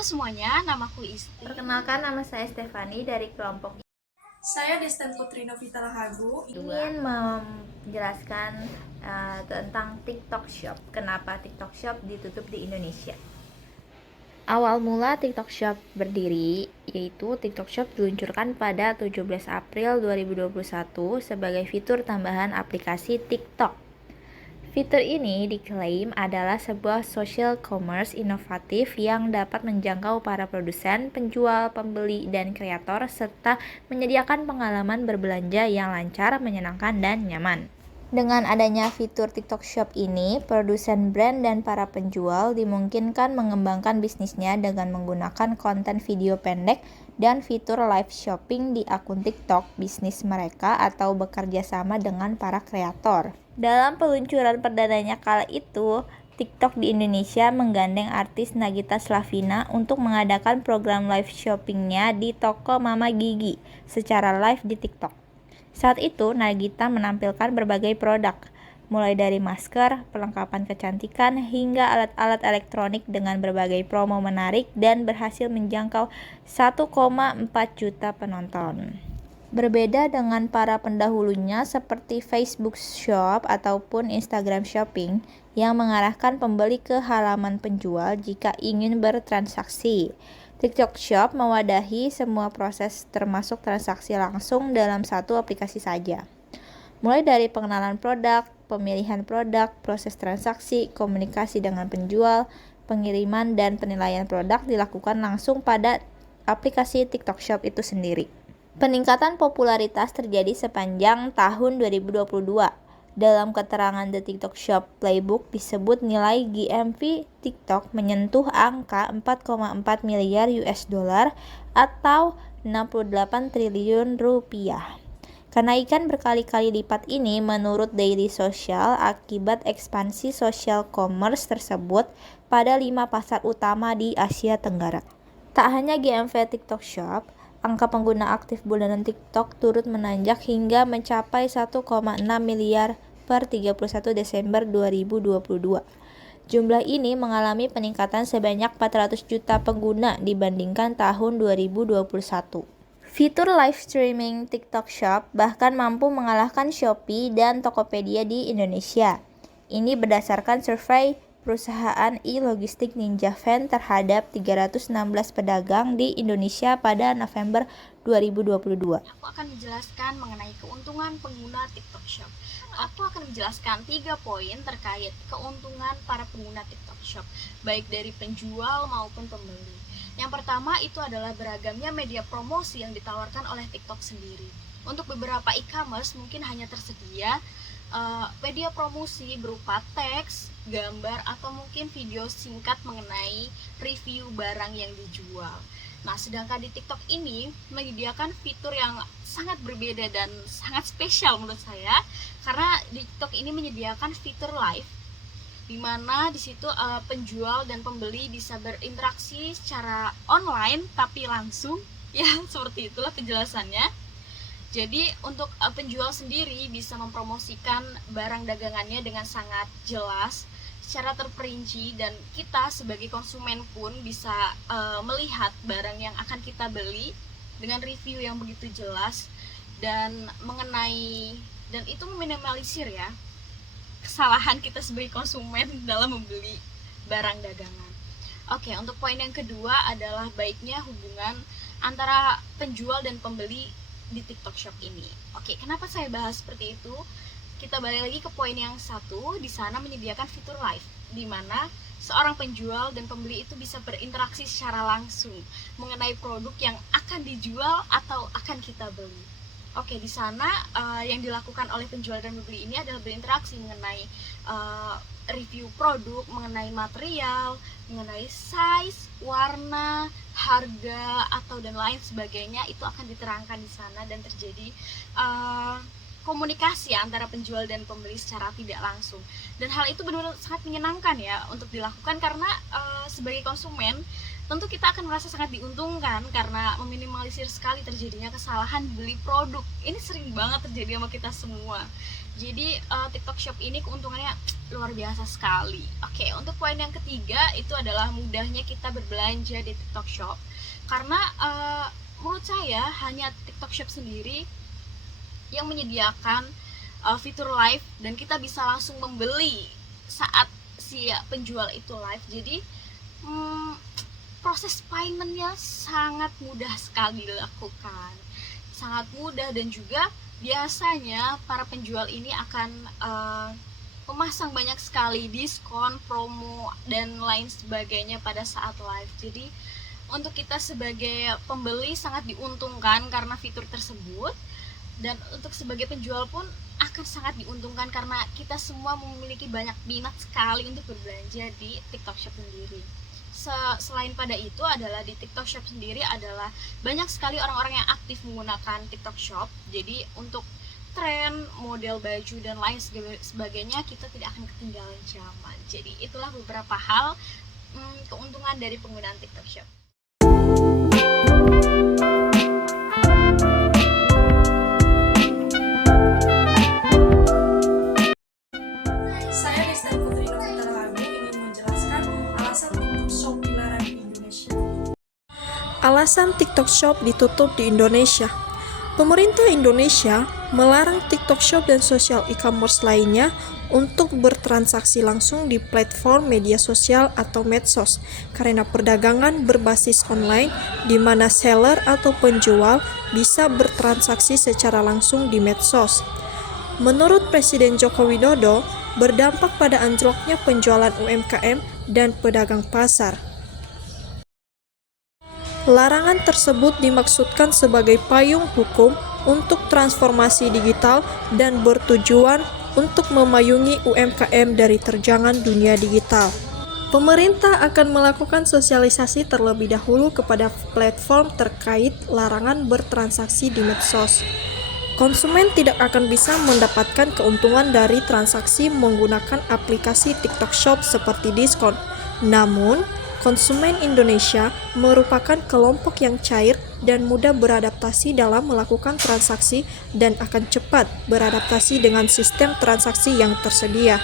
Halo semuanya, namaku Isti. Perkenalkan, nama saya Stefani dari kelompok Saya Desten Putri Novita Lahagu. ingin menjelaskan tentang TikTok Shop. Kenapa TikTok Shop ditutup di Indonesia? Awal mula TikTok Shop berdiri, yaitu TikTok Shop diluncurkan pada 17 April 2021 sebagai fitur tambahan aplikasi TikTok. Fitur ini diklaim adalah sebuah social commerce inovatif yang dapat menjangkau para produsen, penjual, pembeli, dan kreator serta menyediakan pengalaman berbelanja yang lancar, menyenangkan, dan nyaman. Dengan adanya fitur TikTok Shop ini, produsen brand dan para penjual dimungkinkan mengembangkan bisnisnya dengan menggunakan konten video pendek dan fitur live shopping di akun TikTok bisnis mereka atau bekerja sama dengan para kreator. Dalam peluncuran perdananya kala itu, TikTok di Indonesia menggandeng artis Nagita Slavina untuk mengadakan program live shoppingnya di toko Mama Gigi secara live di TikTok. Saat itu, Nagita menampilkan berbagai produk, mulai dari masker, perlengkapan kecantikan, hingga alat-alat elektronik dengan berbagai promo menarik dan berhasil menjangkau 1,4 juta penonton. Berbeda dengan para pendahulunya seperti Facebook Shop ataupun Instagram Shopping yang mengarahkan pembeli ke halaman penjual jika ingin bertransaksi. TikTok Shop mewadahi semua proses termasuk transaksi langsung dalam satu aplikasi saja. Mulai dari pengenalan produk, pemilihan produk, proses transaksi, komunikasi dengan penjual, pengiriman, dan penilaian produk dilakukan langsung pada aplikasi TikTok Shop itu sendiri. Peningkatan popularitas terjadi sepanjang tahun 2022. Dalam keterangan The TikTok Shop Playbook disebut nilai GMV TikTok menyentuh angka 4,4 miliar US dollar atau 68 triliun rupiah. Kenaikan berkali-kali lipat ini menurut Daily Social akibat ekspansi social commerce tersebut pada 5 pasar utama di Asia Tenggara. Tak hanya GMV TikTok Shop, angka pengguna aktif bulanan TikTok turut menanjak hingga mencapai 1,6 miliar per 31 Desember 2022. Jumlah ini mengalami peningkatan sebanyak 400 juta pengguna dibandingkan tahun 2021. Fitur live streaming TikTok Shop bahkan mampu mengalahkan Shopee dan Tokopedia di Indonesia. Ini berdasarkan survei perusahaan e-logistik Ninja Van terhadap 316 pedagang di Indonesia pada November 2022. Aku akan menjelaskan mengenai keuntungan pengguna TikTok Shop. Aku akan menjelaskan 3 poin terkait keuntungan para pengguna TikTok Shop, baik dari penjual maupun pembeli. Yang pertama itu adalah beragamnya media promosi yang ditawarkan oleh TikTok sendiri. Untuk beberapa e-commerce mungkin hanya tersedia media promosi berupa teks, gambar, atau mungkin video singkat mengenai review barang yang dijual. Nah, sedangkan di TikTok ini menyediakan fitur yang sangat berbeda dan sangat spesial menurut saya, karena di TikTok ini menyediakan fitur live, di mana di situ penjual dan pembeli bisa berinteraksi secara online tapi langsung, ya seperti itulah penjelasannya. Jadi untuk penjual sendiri bisa mempromosikan barang dagangannya dengan sangat jelas, secara terperinci, dan kita sebagai konsumen pun bisa melihat barang yang akan kita beli dengan review yang begitu jelas dan itu meminimalisir ya kesalahan kita sebagai konsumen dalam membeli barang dagangan. Oke, untuk poin yang kedua adalah baiknya hubungan antara penjual dan pembeli di TikTok Shop ini. Oke, kenapa saya bahas seperti itu? Kita balik lagi ke poin yang satu, di sana menyediakan fitur live, di mana seorang penjual dan pembeli itu bisa berinteraksi secara langsung mengenai produk yang akan dijual atau akan kita beli. Oke, di sana yang dilakukan oleh penjual dan pembeli ini adalah berinteraksi mengenai review produk, mengenai material, mengenai size, warna, harga, atau dan lain sebagainya. Itu akan diterangkan di sana dan terjadi komunikasi antara penjual dan pembeli secara tidak langsung, dan hal itu benar-benar sangat menyenangkan ya untuk dilakukan karena sebagai konsumen tentu kita akan merasa sangat diuntungkan karena meminimalisir sekali terjadinya kesalahan beli produk. Ini sering banget terjadi sama kita semua. Jadi TikTok Shop ini keuntungannya luar biasa sekali. Oke, untuk poin yang ketiga itu adalah mudahnya kita berbelanja di TikTok Shop. Karena menurut saya hanya TikTok Shop sendiri yang menyediakan fitur live dan kita bisa langsung membeli saat si penjual itu live. Jadi proses paymentnya sangat mudah sekali dilakukan, sangat mudah, dan juga biasanya para penjual ini akan memasang banyak sekali diskon, promo, dan lain sebagainya pada saat live. Jadi untuk kita sebagai pembeli sangat diuntungkan karena fitur tersebut, dan untuk sebagai penjual pun akan sangat diuntungkan karena kita semua memiliki banyak minat sekali untuk berbelanja di TikTok Shop sendiri. Selain pada itu adalah di TikTok Shop sendiri adalah banyak sekali orang-orang yang aktif menggunakan TikTok Shop. Jadi untuk tren, model baju, dan lain sebagainya kita tidak akan ketinggalan zaman. Jadi itulah beberapa hal keuntungan dari penggunaan TikTok Shop. Saya Desten Putri Novita Lahagu ingin menjelaskan alasan TikTok Shop dilarang di Indonesia. Alasan TikTok Shop ditutup di Indonesia. Pemerintah Indonesia melarang TikTok Shop dan sosial e-commerce lainnya untuk bertransaksi langsung di platform media sosial atau medsos karena perdagangan berbasis online di mana seller atau penjual bisa bertransaksi secara langsung di medsos. Menurut Presiden Joko Widodo, berdampak pada anjloknya penjualan UMKM dan pedagang pasar. Larangan tersebut dimaksudkan sebagai payung hukum untuk transformasi digital dan bertujuan untuk memayungi UMKM dari terjangan dunia digital. Pemerintah akan melakukan sosialisasi terlebih dahulu kepada platform terkait larangan bertransaksi di medsos. Konsumen tidak akan bisa mendapatkan keuntungan dari transaksi menggunakan aplikasi TikTok Shop seperti diskon. Namun, konsumen Indonesia merupakan kelompok yang cair dan mudah beradaptasi dalam melakukan transaksi dan akan cepat beradaptasi dengan sistem transaksi yang tersedia.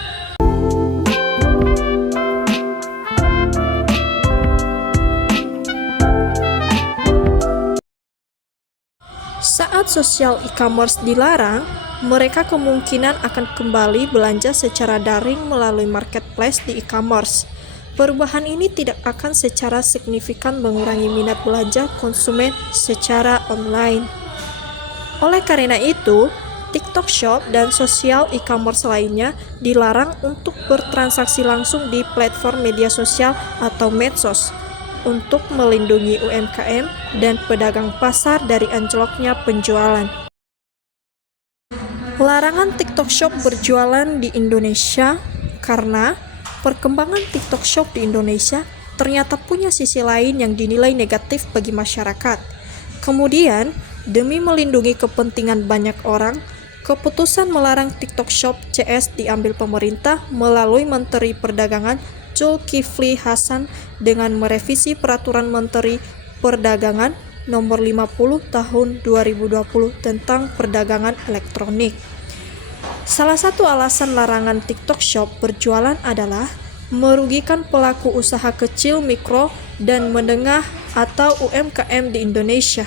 Saat sosial e-commerce dilarang, mereka kemungkinan akan kembali belanja secara daring melalui marketplace di e-commerce. Perubahan ini tidak akan secara signifikan mengurangi minat belanja konsumen secara online. Oleh karena itu, TikTok Shop dan sosial e-commerce lainnya dilarang untuk bertransaksi langsung di platform media sosial atau medsos untuk melindungi UMKM dan pedagang pasar dari anjloknya penjualan. Larangan TikTok Shop berjualan di Indonesia karena perkembangan TikTok Shop di Indonesia ternyata punya sisi lain yang dinilai negatif bagi masyarakat. Kemudian, demi melindungi kepentingan banyak orang, keputusan melarang TikTok Shop CS diambil pemerintah melalui Menteri Perdagangan Zulkifli Hasan dengan merevisi Peraturan Menteri Perdagangan Nomor 50 Tahun 2020 tentang perdagangan elektronik. Salah satu alasan larangan TikTok Shop berjualan adalah merugikan pelaku usaha kecil, mikro, dan menengah atau UMKM di Indonesia.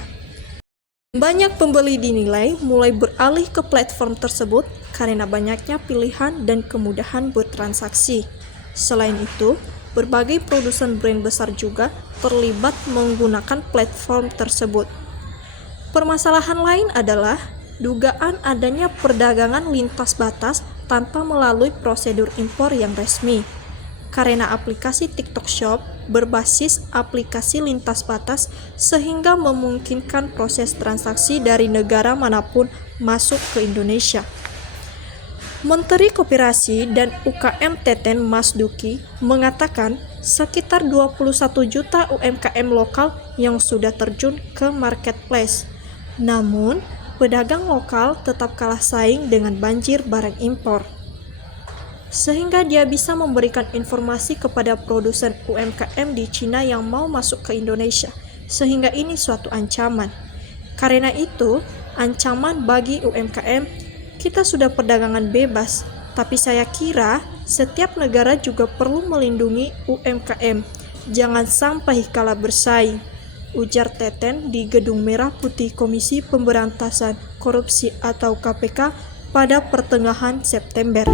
Banyak pembeli dinilai mulai beralih ke platform tersebut karena banyaknya pilihan dan kemudahan bertransaksi. Selain itu, berbagai produsen brand besar juga terlibat menggunakan platform tersebut. Permasalahan lain adalah dugaan adanya perdagangan lintas batas tanpa melalui prosedur impor yang resmi. Karena aplikasi TikTok Shop berbasis aplikasi lintas batas sehingga memungkinkan proses transaksi dari negara manapun masuk ke Indonesia. Menteri Koperasi dan UKM Teten Mas Duki mengatakan sekitar 21 juta UMKM lokal yang sudah terjun ke marketplace. Namun, pedagang lokal tetap kalah saing dengan banjir barang impor. Sehingga dia bisa memberikan informasi kepada produsen UMKM di Cina yang mau masuk ke Indonesia, sehingga ini suatu ancaman. Karena itu, ancaman bagi UMKM, kita sudah perdagangan bebas, tapi saya kira setiap negara juga perlu melindungi UMKM. Jangan sampai kalah bersaing, ujar Teten di Gedung Merah Putih Komisi Pemberantasan Korupsi atau KPK pada pertengahan September.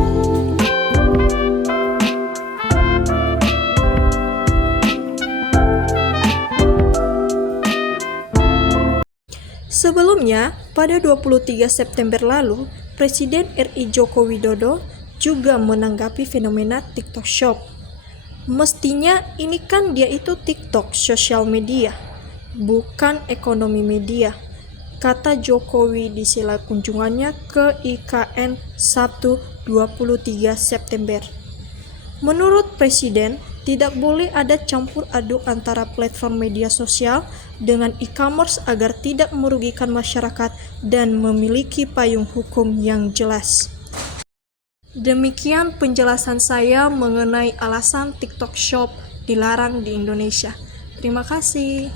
Sebelumnya, pada 23 September lalu, Presiden RI Joko Widodo juga menanggapi fenomena TikTok Shop. Mestinya ini kan dia itu TikTok, sosial media, bukan ekonomi media, kata Jokowi di sela kunjungannya ke IKN Sabtu 23 September. Menurut Presiden, tidak boleh ada campur aduk antara platform media sosial dengan e-commerce agar tidak merugikan masyarakat dan memiliki payung hukum yang jelas. Demikian penjelasan saya mengenai alasan TikTok Shop dilarang di Indonesia. Terima kasih.